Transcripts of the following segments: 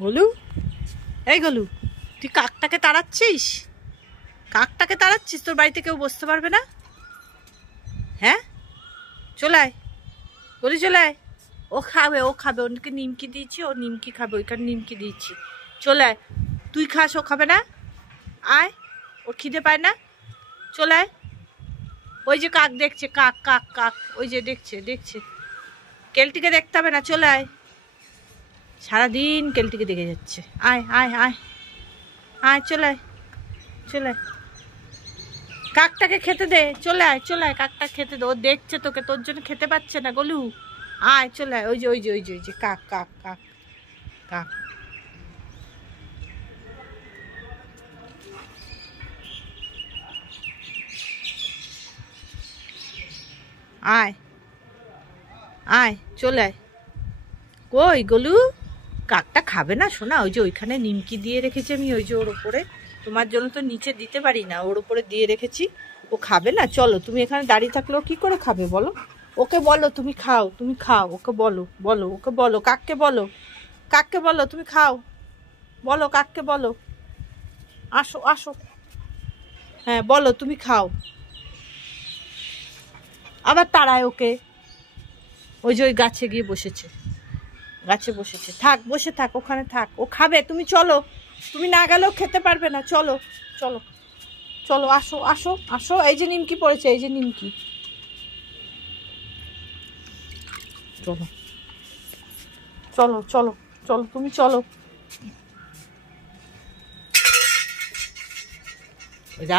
গোলু, এই গোলু, তুই কাকটাকে তাড়াচ্ছিস? কাকটাকে তাড়াচ্ছিস? তোর বাড়িতে কেউ বসতে পারবে না? হ্যাঁ, চলে আয় গোলু, চলে আয়। ও খাবে, ও খাবে। ওকে নিমকি দিয়েছি, ও নিমকি খাবে। ওইখানে নিমকি দিয়েছি, চলে আয়। তুই খাস, ও খাবে না? আয়, ওর খিদে পায় না? চলে আয়। ওই যে কাক দেখছে, কাক কাক কাক, ওই যে দেখছে দেখছে। কেলটিকে দেখতে হবে না, চলে আয়। সারাদিন কেলটিকে দেখে যাচ্ছে। আয় আয় আয় আয়, চলে আয়, চলে আয়। কাকটাকে খেতে দে, চলে আয়, চলে আয়। কাকটা খেতে দে, ও দেখছে তোকে, তোর জন্য খেতে পাচ্ছে না গোলু। আয়, চলে আয়। ওই যে ওই যে ওই যে ওই যে কাক কাক কাক কাক। আয় আয়, চলে আয়। কই গোলু, কাকটা খাবে না শোনা? ওই যে ওইখানে নিমকি দিয়ে রেখেছি আমি, ওই যে ওর ওপরে। তোমার জন্য তো নিচে দিতে পারি না, ওর ওপরে দিয়ে রেখেছি। ও খাবে না? চলো, তুমি এখানে দাঁড়িয়ে থাকলে ও কি করে খাবে বলো? ওকে বলো তুমি খাও, তুমি খাও। ওকে বলো, বলো ওকে, বলো কাককে, বলো কাককে, বলো তুমি খাও। বলো কাককে, বলো আসো আসো। হ্যাঁ, বলো তুমি খাও। আবার তাড়ায় ওকে। ওই যে ওই গাছে গিয়ে বসেছে, গাছে বসেছে। থাক, বসে থাক, ওখানে থাক। ও খাবে, তুমি চলো। তুমি না গেলেও খেতে পারবে না। চলো চলো চলো, আসো আসো আসো। এই যে নিমকি পড়েছে, এই যে নিমকি। চলো চলো চলো চলো, তুমি চলো।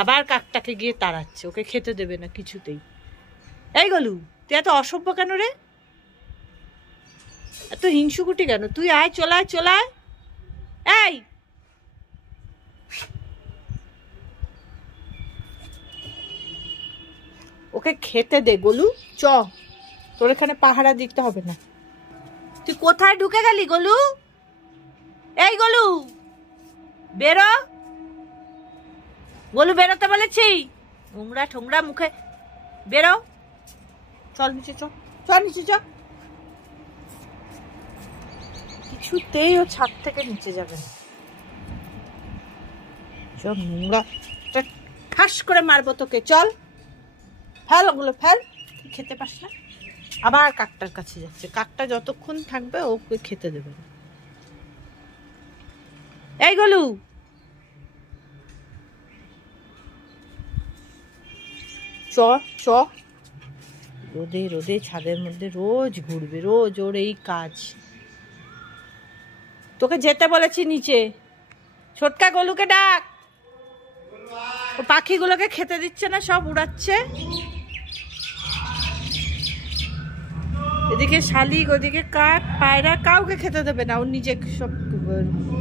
আবার কাকটাকে গিয়ে তাড়াচ্ছে, ওকে খেতে দেবে না কিছুতেই। এই গলু, তুই এত অসভ্য কেন রে? এত হিংসুকুটি কেন? তুই আয়, চলায় চলায়। এই, ওকে খেতে দে গোলু, চ। তোর এখানে পাহারা দিতে হবে না। তুই কোথায় ঢুকে গেলি গোলু? এই গোলু, বেরো। গোলু, বেরোতে বলেছি। নোংরা ঠোংরা মুখে, বেরো। চল নিচে, চল চল নিচে, চল। কিছুতেই ও ছাদ থেকে নিচে যাবে না। চল, নোংরা, ঠাস করে মারবো তোকে। চল, ফেল ওগুলো, ফেল। খেতে পাস না? আবার কাকটার কাছে যাচ্ছে। কাকটা যতক্ষণ থাকবে ওকে খেতে দেবে না। এই গোলু, চ চ। রোদে রোদে ছাদের মধ্যে রোজ ঘুরবে, রোজ ওর এই কাজ। তোকে যেতে বলেছি নিচে। ছোটকা, গোলুকে ডাক। ও পাখিগুলোকে খেতে দিচ্ছে না, সব উড়াচ্ছে। এদিকে শালিক, ওদিকে কাক, পায়রা, কাউকে খেতে দেবে না। ও নিজে সব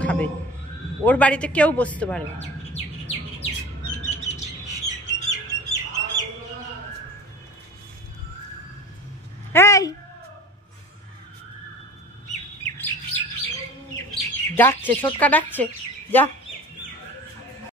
খাবে। ওর বাড়িতে কেউ বসতে পারবে না। এই, ডাকছে, ছোটকা ডাকছে, যা।